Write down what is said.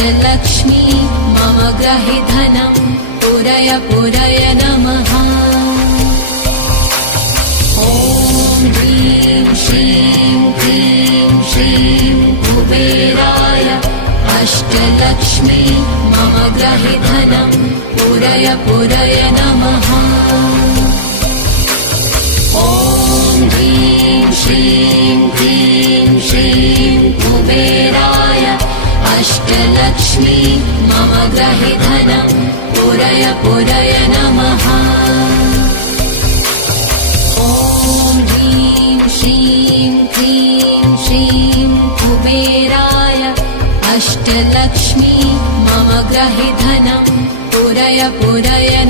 अष्टलक्ष्मी मम ग्रहे धनं पुरय पुरय नमः। ॐ ह्रीं श्रीं क्लीं श्रीं कुबेराय अष्टलक्ष्मी मम ग्रहे धनं पुरय पुरय नमः। ॐ ह्रीं श्रीं क्लीं श्रीं कुबेराय अष्टलक्ष्मी मम ग्रहे धनं पुरय पुरय नमः। ॐ ह्रीं श्रीं क्लीं श्रीं कुबेराय अष्टलक्ष्मी मम ग्रहे धनं पुरय पुरय